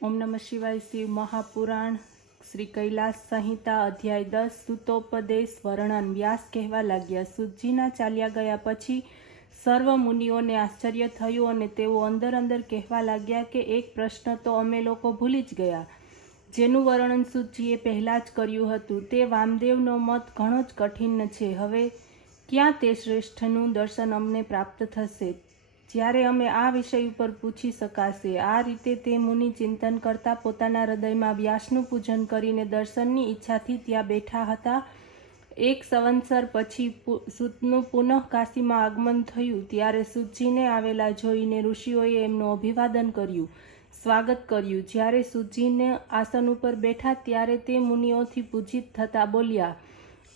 ओम नमः शिवाय। शिव महापुराण श्री कैलास संहिता अध्याय 10 सुतोपदेश वर्णन। व्यास कहवा लाग्या, सूतजीना चाल्या गया पछी सर्व मुनिओने आश्चर्य थयुं अने तेओ अंदर अंदर कहवा लाग्या के एक प्रश्न तो अमे लोको भूली ज गया, जेनुं वर्णन सूतजीए पहेला ज कर्युं हतुं। ते वामदेवनो मत घणो ज कठिन छे। हवे क्यां ते श्रेष्ठनुं दर्शन अमने प्राप्त थशे, ज्यारे अमे आ विषय पर पूछी शकाशे। आ रीते ते मुनि चिंतन करता पोताना हृदयमां व्यासनुं पूजन करीने दर्शननी इच्छाथी त्यां बेठा हता। एक संवत्सर पछी सूतनुं पुनः काशीमां आगमन थयुं, त्यारे सूतजीने आवेला जोईने ऋषिओए एमनुं अभिवादन कर्युं, स्वागत कर्युं। ज्यारे सूतजीने आसन उपर बेठा त्यारे ते मुनिओथी पूजित थता बोल्या,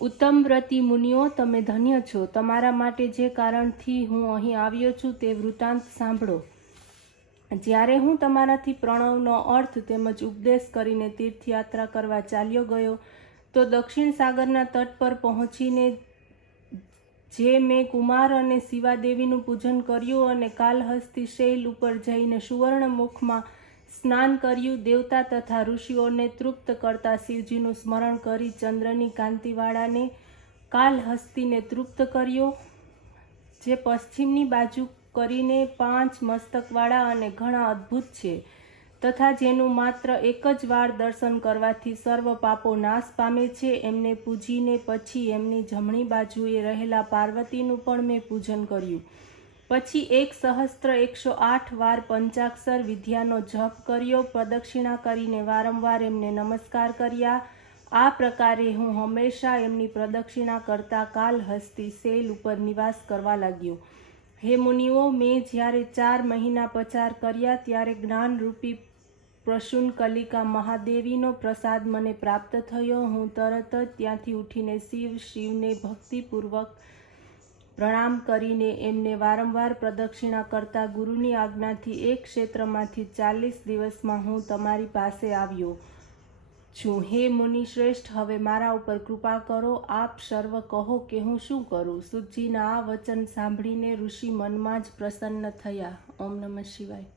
उत्तम व्रती मुनिओ, तमे धन्य छो। तमारा माटे जे कारणथी हूँ અહીં આવ્યો છું તે વૃત્તાંત સાંભળો। જ્યારે હું તમારાથી પ્રણવનો અર્થ તેમજ ઉપદેશ કરીને તીર્થયાત્રા કરવા ચાલ્યો ગયો તો દક્ષિણ સાગરના તટ પર પહોંચીને જે મેં કુમાર અને શિવાદેવીનું પૂજન કર્યું અને કાલહસ્તી શૈલ ઉપર જઈને સુવર્ણમુખમાં સ્નાન કર્યું, દેવતા તથા ઋષિઓને તૃપ્ત કરતા શિવજીનું સ્મરણ કરી ચંદ્રની કાંતિવાળાને કાલહસ્તીને તૃપ્ત કર્યો, જે પશ્ચિમની બાજુ કરીને 5 મસ્તકવાળા અને ઘણા અદ્ભુત છે, તથા જેનું માત્ર એક જ વાર દર્શન કરવાથી સર્વ પાપો નાશ પામે છે, એમને પૂજીને પછી એમની જમણી બાજુએ રહેલા પાર્વતીનું પણ મેં પૂજન કર્યું। પછી 1,108 વાર પંચાક્ષર વિદ્યાનો જપ કર્યો, પ્રદક્ષિણા કરીને વારંવાર એમને નમસ્કાર કર્યા। આ પ્રકારે હું હંમેશા એમની પ્રદક્ષિણા કરતા કાલહસ્તી શૈલ ઉપર નિવાસ કરવા લાગ્યો। હે મુનિઓ, મેં જ્યારે 4 મહિના પચાર કર્યા ત્યારે જ્ઞાનરૂપી પ્રસૂનકલિકા મહાદેવીનો પ્રસાદ મને પ્રાપ્ત થયો। હું તરત જ ત્યાંથી ઉઠીને શિવને ભક્તિપૂર્વક પ્રણામ કરીને એમને વારંવાર પ્રદક્ષિણા કરતા ગુરુની આજ્ઞાથી એક ક્ષેત્રમાંથી 40 દિવસમાં હું તમારી પાસે આવ્યો છું। હે મુનિ શ્રેષ્ઠ, હવે મારા ઉપર કૃપા કરો, આપ સર્વ કહો કે હું શું કરું। સૂતજીના આ વચન સાંભળીને ઋષિ મનમાં જ પ્રસન્ન થયા। ઓમ નમઃ શિવાય।